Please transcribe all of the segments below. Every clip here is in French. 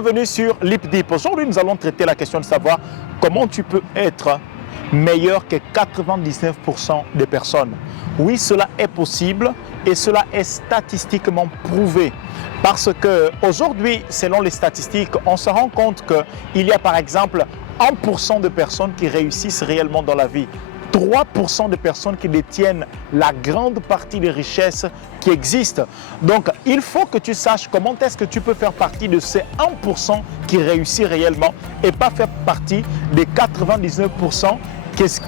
bienvenue sur LipDeep. Aujourd'hui, nous allons traiter la question de savoir comment tu peux être meilleur que 99% des personnes. Oui, cela est possible et cela est statistiquement prouvé. Parce qu'aujourd'hui, selon les statistiques, on se rend compte qu'il y a par exemple 1% de personnes qui réussissent réellement dans la vie. 3% de personnes qui détiennent la grande partie des richesses qui existent. Donc, il faut que tu saches comment est-ce que tu peux faire partie de ces 1% qui réussit réellement et pas faire partie des 99%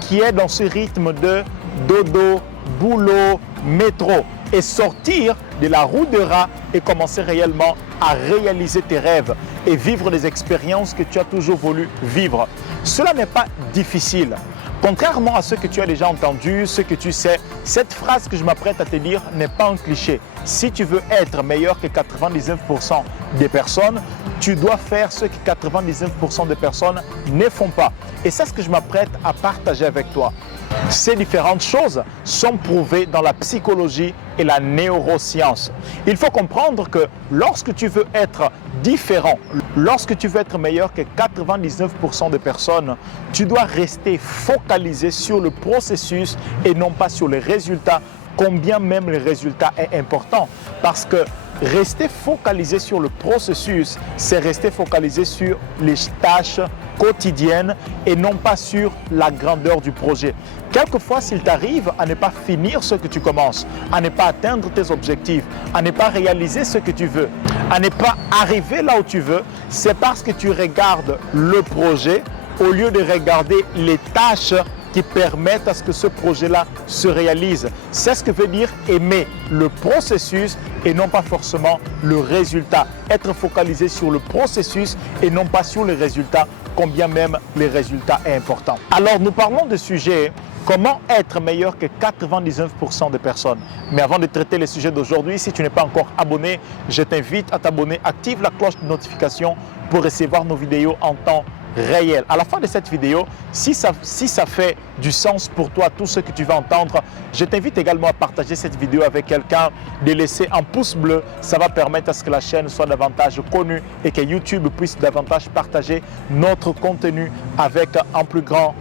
qui est dans ce rythme de dodo, boulot, métro et sortir de la roue de rat et commencer réellement à réaliser tes rêves et vivre des expériences que tu as toujours voulu vivre. Cela n'est pas difficile. Contrairement à ce que tu as déjà entendu, ce que tu sais, cette phrase que je m'apprête à te dire n'est pas un cliché. Si tu veux être meilleur que 99% des personnes, tu dois faire ce que 99% des personnes ne font pas. Et c'est ce que je m'apprête à partager avec toi. Ces différentes choses sont prouvées dans la psychologie et la neuroscience. Il faut comprendre que lorsque tu veux être différent, lorsque tu veux être meilleur que 99% des personnes, tu dois rester focalisé sur le processus et non pas sur les résultats, combien même le résultat est important. Parce que rester focalisé sur le processus, c'est rester focalisé sur les tâches quotidiennes et non pas sur la grandeur du projet. Quelquefois, s'il t'arrive à ne pas finir ce que tu commences, à ne pas atteindre tes objectifs, à ne pas réaliser ce que tu veux, à ne pas arriver là où tu veux, c'est parce que tu regardes le projet au lieu de regarder les tâches qui permettent à ce que ce projet-là se réalise. C'est ce que veut dire aimer le processus et non pas forcément le résultat. Être focalisé sur le processus et non pas sur les résultats, combien même les résultats est important. Alors nous parlons de sujet comment être meilleur que 99% des personnes. Mais avant de traiter les sujets d'aujourd'hui, si tu n'es pas encore abonné, je t'invite à t'abonner, active la cloche de notification pour recevoir nos vidéos en temps réel. À la fin de cette vidéo, si ça fait du sens pour toi, tout ce que tu vas entendre, je t'invite également à partager cette vidéo avec quelqu'un, de laisser un pouce bleu. Ça va permettre à ce que la chaîne soit davantage connue et que YouTube puisse davantage partager notre contenu avec un plus grand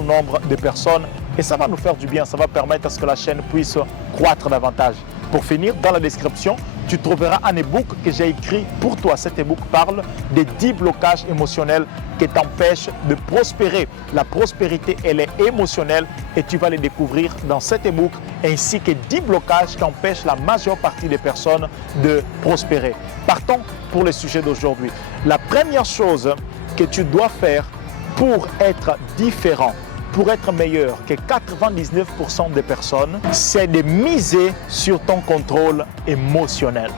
nombre de personnes. Et ça va nous faire du bien, ça va permettre à ce que la chaîne puisse croître davantage. Pour finir, dans la description, tu trouveras un e-book que j'ai écrit pour toi. Cet e-book parle des 10 blocages émotionnels qui t'empêchent de prospérer. La prospérité, elle est émotionnelle et tu vas les découvrir dans cet e-book, ainsi que 10 blocages qui empêchent la majeure partie des personnes de prospérer. Partons pour le sujet d'aujourd'hui. La première chose que tu dois faire pour être différent, pour être meilleur que 99% des personnes, c'est de miser sur ton contrôle émotionnel.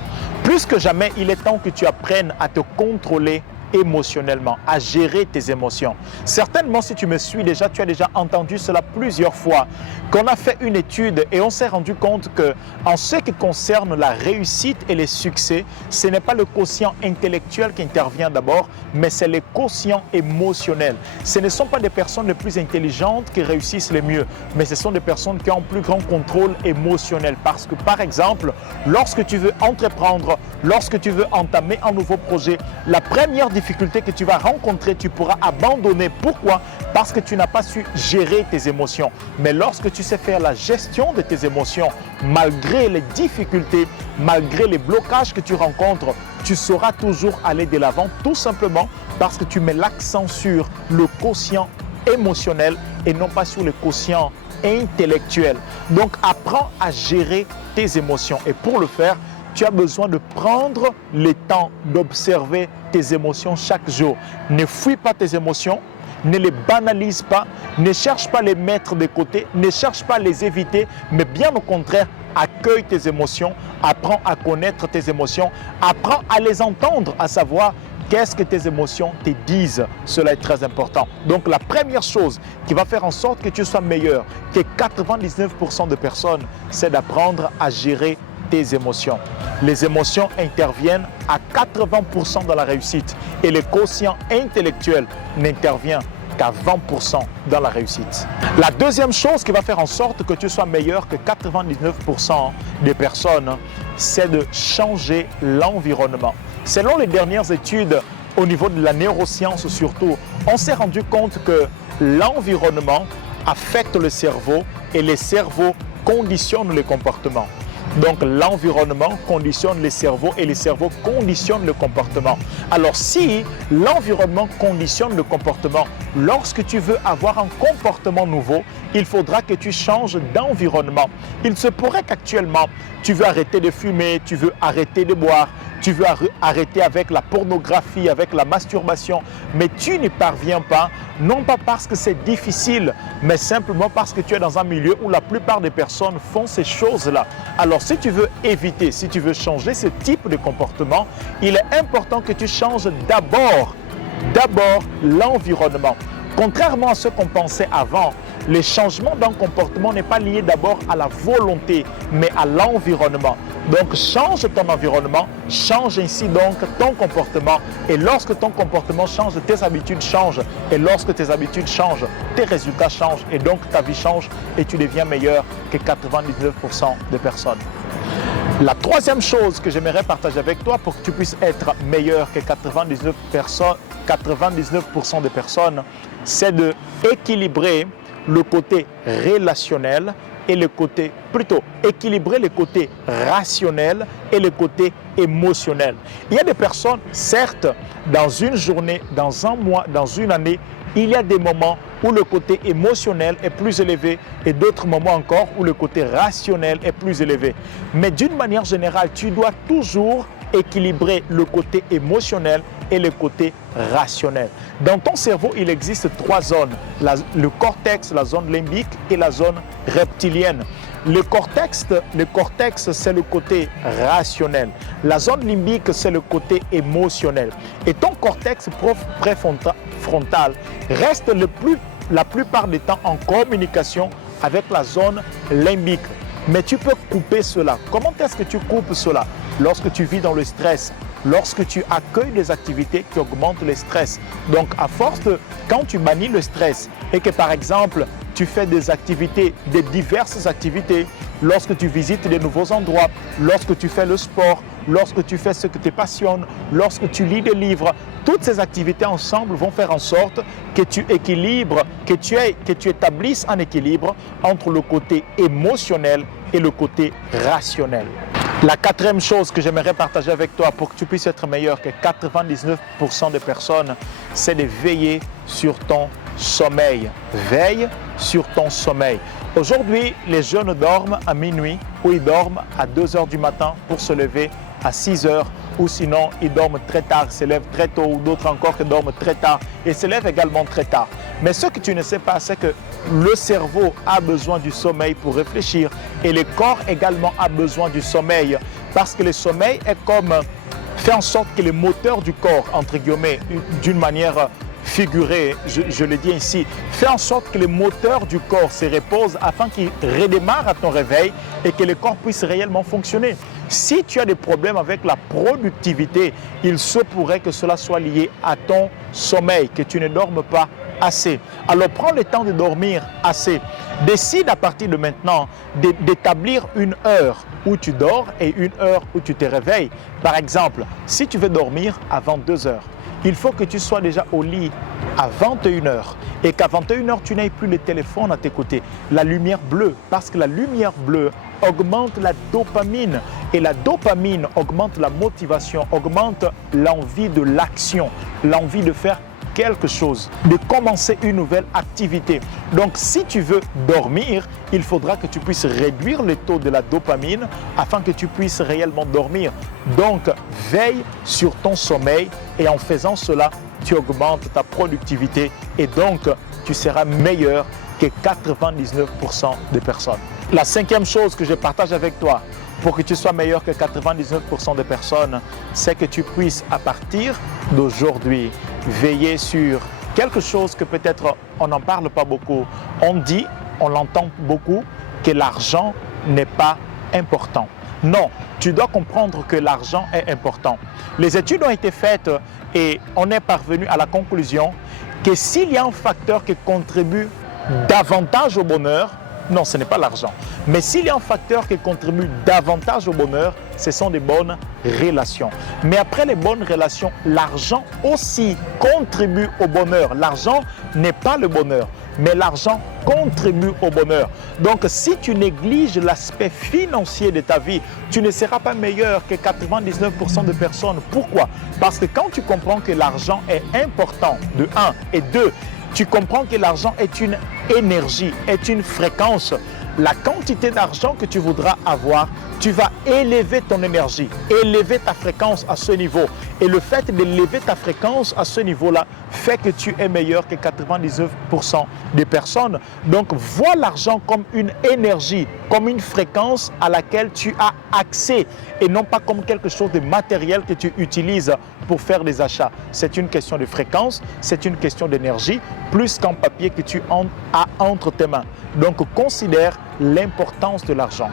Plus que jamais, il est temps que tu apprennes à te contrôler émotionnellement, à gérer tes émotions. Certainement, si tu me suis déjà, tu as déjà entendu cela plusieurs fois, qu'on a fait une étude et on s'est rendu compte que en ce qui concerne la réussite et les succès, ce n'est pas le quotient intellectuel qui intervient d'abord, mais c'est le quotient émotionnel. Ce ne sont pas des personnes les plus intelligentes qui réussissent le mieux, mais ce sont des personnes qui ont un plus grand contrôle émotionnel. Parce que, par exemple, lorsque tu veux entreprendre, lorsque tu veux entamer un nouveau projet, la première difficulté que tu vas rencontrer, tu pourras abandonner. Pourquoi? Parce que tu n'as pas su gérer tes émotions. Mais lorsque tu sais faire la gestion de tes émotions, malgré les difficultés, malgré les blocages que tu rencontres, tu sauras toujours aller de l'avant, tout simplement parce que tu mets l'accent sur le quotient émotionnel et non pas sur le quotient intellectuel. Donc, apprends à gérer tes émotions. Et pour le faire, tu as besoin de prendre le temps d'observer tes émotions chaque jour. Ne fuis pas tes émotions, ne les banalise pas, ne cherche pas à les mettre de côté, ne cherche pas à les éviter, mais bien au contraire, accueille tes émotions, apprends à connaître tes émotions, apprends à les entendre, à savoir qu'est-ce que tes émotions te disent. Cela est très important. Donc la première chose qui va faire en sorte que tu sois meilleur que 99% de personnes, c'est d'apprendre à gérer tes émotions. Les émotions interviennent à 80% dans la réussite et le quotient intellectuel n'intervient qu'à 20% dans la réussite. La deuxième chose qui va faire en sorte que tu sois meilleur que 99% des personnes, c'est de changer l'environnement. Selon les dernières études, au niveau de la neuroscience surtout, on s'est rendu compte que l'environnement affecte le cerveau et les cerveaux conditionnent les comportements. Donc l'environnement conditionne les cerveaux et les cerveaux conditionnent le comportement. Alors si l'environnement conditionne le comportement, lorsque tu veux avoir un comportement nouveau, il faudra que tu changes d'environnement. Il se pourrait qu'actuellement, tu veux arrêter de fumer, tu veux arrêter de boire, tu veux arrêter avec la pornographie, avec la masturbation, mais tu n'y parviens pas, non pas parce que c'est difficile, mais simplement parce que tu es dans un milieu où la plupart des personnes font ces choses-là. Alors si tu veux éviter, si tu veux changer ce type de comportement, il est important que tu changes d'abord l'environnement. Contrairement à ce qu'on pensait avant, le changement d'un comportement n'est pas lié d'abord à la volonté, mais à l'environnement. Donc change ton environnement, change ainsi donc ton comportement. Et lorsque ton comportement change, tes habitudes changent. Et lorsque tes habitudes changent, tes résultats changent. Et donc ta vie change et tu deviens meilleur que 99% des personnes. La troisième chose que j'aimerais partager avec toi pour que tu puisses être meilleur que 99% des personnes, c'est d'équilibrer le côté relationnel et le côté, plutôt équilibrer le côté rationnel et le côté émotionnel. Il y a des personnes, certes, dans une journée, dans un mois, dans une année, il y a des moments où le côté émotionnel est plus élevé et d'autres moments encore où le côté rationnel est plus élevé. Mais d'une manière générale, tu dois toujours équilibrer le côté émotionnel et le côté rationnel. Dans ton cerveau, il existe trois zones, le cortex, la zone limbique et la zone reptilienne. Le cortex, c'est le côté rationnel. La zone limbique, c'est le côté émotionnel. Et ton cortex préfrontal reste la plupart du temps en communication avec la zone limbique. Mais tu peux couper cela. Comment est-ce que tu coupes cela? Lorsque tu vis dans le stress, lorsque tu accueilles des activités qui augmentent le stress. Donc, à force quand tu manies le stress et que, par exemple, tu fais des activités, des diverses activités, lorsque tu visites de nouveaux endroits, lorsque tu fais le sport, lorsque tu fais ce qui te passionne, lorsque tu lis des livres, toutes ces activités ensemble vont faire en sorte que tu équilibres, que tu établisses un équilibre entre le côté émotionnel et le côté rationnel. La quatrième chose que j'aimerais partager avec toi pour que tu puisses être meilleur que 99% des personnes, c'est de veiller sur ton sommeil. Veille sur ton sommeil. Aujourd'hui, les jeunes dorment à minuit ou ils dorment à 2 heures du matin pour se lever à 6 heures, ou sinon ils dorment très tard, se lèvent très tôt, ou d'autres encore qui dorment très tard et se lèvent également très tard. Mais ce que tu ne sais pas, c'est que le cerveau a besoin du sommeil pour réfléchir et le corps également a besoin du sommeil parce que le sommeil est comme fait en sorte que le moteur du corps, entre guillemets, d'une manière figurée, je le dis ici, fait en sorte que le moteur du corps se repose afin qu'il redémarre à ton réveil et que le corps puisse réellement fonctionner. Si tu as des problèmes avec la productivité, il se pourrait que cela soit lié à ton sommeil, que tu ne dormes pas assez. Alors prends le temps de dormir assez. Décide à partir de maintenant d'établir une heure où tu dors et une heure où tu te réveilles. Par exemple, si tu veux dormir avant 2 heures, il faut que tu sois déjà au lit à 21 heures et qu'à 21 heures, tu n'aies plus le téléphone à tes côtés. La lumière bleue, parce que la lumière bleue augmente la dopamine et la dopamine augmente la motivation, augmente l'envie de l'action, l'envie de faire quelque chose, de commencer une nouvelle activité. Donc, si tu veux dormir, il faudra que tu puisses réduire le taux de la dopamine afin que tu puisses réellement dormir. Donc, veille sur ton sommeil et en faisant cela, tu augmentes ta productivité et donc, tu seras meilleur que 99% des personnes. La cinquième chose que je partage avec toi pour que tu sois meilleur que 99% des personnes, c'est que tu puisses à partir d'aujourd'hui veiller sur quelque chose que peut-être on n'en parle pas beaucoup. On dit, on l'entend beaucoup, que l'argent n'est pas important. Non, tu dois comprendre que l'argent est important. Les études ont été faites et on est parvenu à la conclusion que s'il y a un facteur qui contribue davantage au bonheur, non, ce n'est pas l'argent. Mais s'il y a un facteur qui contribue davantage au bonheur, ce sont des bonnes relations. Mais après les bonnes relations, l'argent aussi contribue au bonheur. L'argent n'est pas le bonheur, mais l'argent contribue au bonheur. Donc, si tu négliges l'aspect financier de ta vie, tu ne seras pas meilleur que 99% de personnes. Pourquoi? Parce que quand tu comprends que l'argent est important, de 1, et 2, tu comprends que l'argent est une énergie, est une fréquence. La quantité d'argent que tu voudras avoir, tu vas élever ton énergie, élever ta fréquence à ce niveau. Et le fait d'élever ta fréquence à ce niveau-là fait que tu es meilleur que 99% des personnes. Donc, vois l'argent comme une énergie, comme une fréquence à laquelle tu as accès et non pas comme quelque chose de matériel que tu utilises pour faire des achats. C'est une question de fréquence, c'est une question d'énergie, plus qu'un papier que tu as entre tes mains. Donc, considère l'importance de l'argent.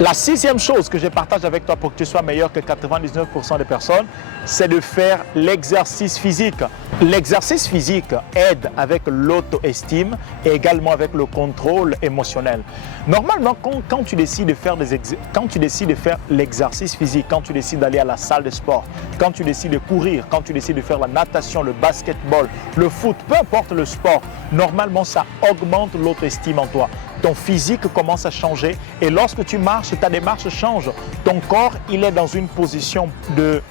La 6e chose que je partage avec toi pour que tu sois meilleur que 99% des personnes, c'est de faire l'exercice physique. L'exercice physique aide avec l'auto-estime et également avec le contrôle émotionnel. Normalement, quand tu décides de faire l'exercice physique, quand tu décides d'aller à la salle de sport, quand tu décides de courir, quand tu décides de faire la natation, le basketball, le foot, peu importe le sport, normalement ça augmente l'auto-estime en toi. Ton physique commence à changer et lorsque tu marches, ta démarche change. Ton corps, il est dans une position de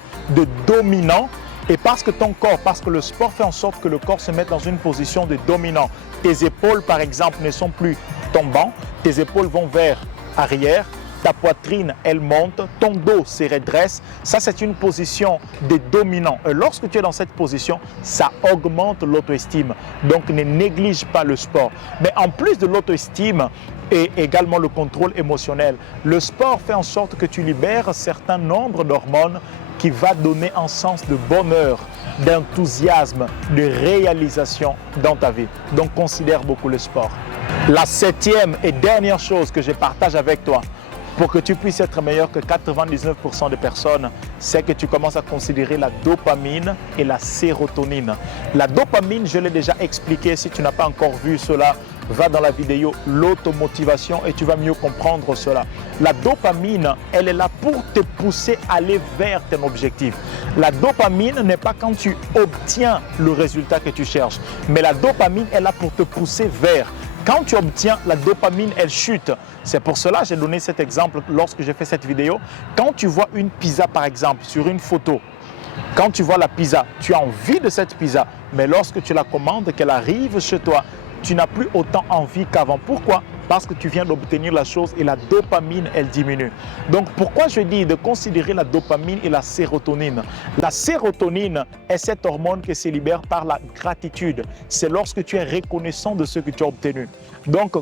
dominant. Et parce que le sport fait en sorte que le corps se mette dans une position de dominant. Tes épaules, par exemple, ne sont plus tombantes. Tes épaules vont vers arrière. Ta poitrine, elle monte. Ton dos se redresse. Ça, c'est une position de dominant. Et lorsque tu es dans cette position, ça augmente l'auto-estime. Donc, ne néglige pas le sport. Mais en plus de l'auto-estime, et également le contrôle émotionnel, le sport fait en sorte que tu libères un certain nombre d'hormones qui va donner un sens de bonheur, d'enthousiasme, de réalisation dans ta vie. Donc, considère beaucoup le sport. La 7e et dernière chose que je partage avec toi pour que tu puisses être meilleur que 99% des personnes, c'est que tu commences à considérer la dopamine et la sérotonine. La dopamine, je l'ai déjà expliqué, si tu n'as pas encore vu cela, va dans la vidéo l'automotivation et tu vas mieux comprendre cela. La dopamine, elle est là pour te pousser à aller vers ton objectif. La dopamine n'est pas quand tu obtiens le résultat que tu cherches, mais la dopamine est là pour te pousser vers. Quand tu obtiens, la dopamine, elle chute. C'est pour cela que j'ai donné cet exemple lorsque j'ai fait cette vidéo. Quand tu vois une pizza, par exemple, sur une photo, quand tu vois la pizza, tu as envie de cette pizza, mais lorsque tu la commandes, qu'elle arrive chez toi, tu n'as plus autant envie qu'avant. Pourquoi? Parce que tu viens d'obtenir la chose et la dopamine, elle diminue. Donc, pourquoi je dis de considérer la dopamine et la sérotonine? La sérotonine est cette hormone qui se libère par la gratitude. C'est lorsque tu es reconnaissant de ce que tu as obtenu. Donc,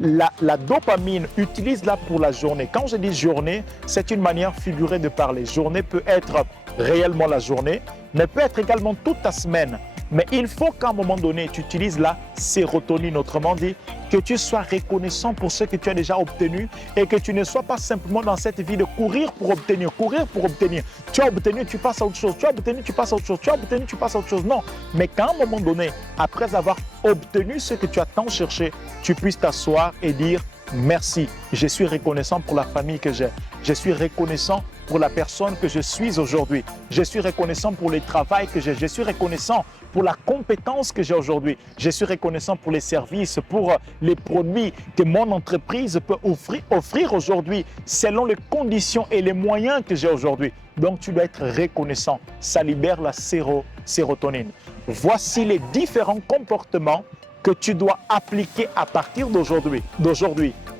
la dopamine, utilise-la pour la journée. Quand je dis journée, c'est une manière figurée de parler. Journée peut être réellement la journée, mais peut être également toute ta semaine. Mais il faut qu'à un moment donné, tu utilises la sérotonine, autrement dit, que tu sois reconnaissant pour ce que tu as déjà obtenu et que tu ne sois pas simplement dans cette vie de courir pour obtenir, courir pour obtenir. Tu as obtenu, tu passes à autre chose, tu as obtenu, tu passes à autre chose, tu as obtenu, tu passes à autre chose. Non, mais qu'à un moment donné, après avoir obtenu ce que tu as tant cherché, tu puisses t'asseoir et dire merci, je suis reconnaissant pour la famille que j'ai, je suis reconnaissant pour la personne que je suis aujourd'hui, je suis reconnaissant pour le travail que j'ai, je suis reconnaissant pour la compétence que j'ai aujourd'hui, je suis reconnaissant pour les services, pour les produits que mon entreprise peut offrir aujourd'hui selon les conditions et les moyens que j'ai aujourd'hui. Donc tu dois être reconnaissant, ça libère la sérotonine. Voici les différents comportements que tu dois appliquer à partir d'aujourd'hui,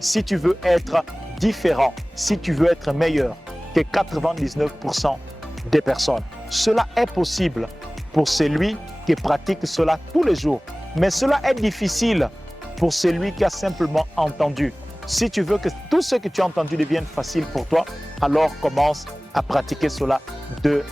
si tu veux être différent, si tu veux être meilleur que 99% des personnes. Cela est possible pour celui qui pratique cela tous les jours, mais cela est difficile pour celui qui a simplement entendu. Si tu veux que tout ce que tu as entendu devienne facile pour toi, alors commence à pratiquer cela de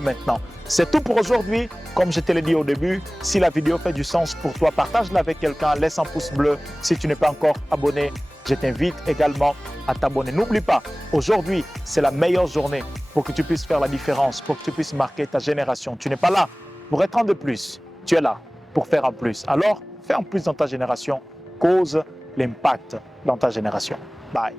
maintenant. C'est tout pour aujourd'hui. Comme je te l'ai dit au début, si la vidéo fait du sens pour toi, partage-la avec quelqu'un, laisse un pouce bleu. Si tu n'es pas encore abonné, je t'invite également à t'abonner. N'oublie pas, aujourd'hui, c'est la meilleure journée pour que tu puisses faire la différence, pour que tu puisses marquer ta génération. Tu n'es pas là pour être un de plus, tu es là pour faire un plus. Alors, fais un plus dans ta génération, cause l'impact dans ta génération. Bye.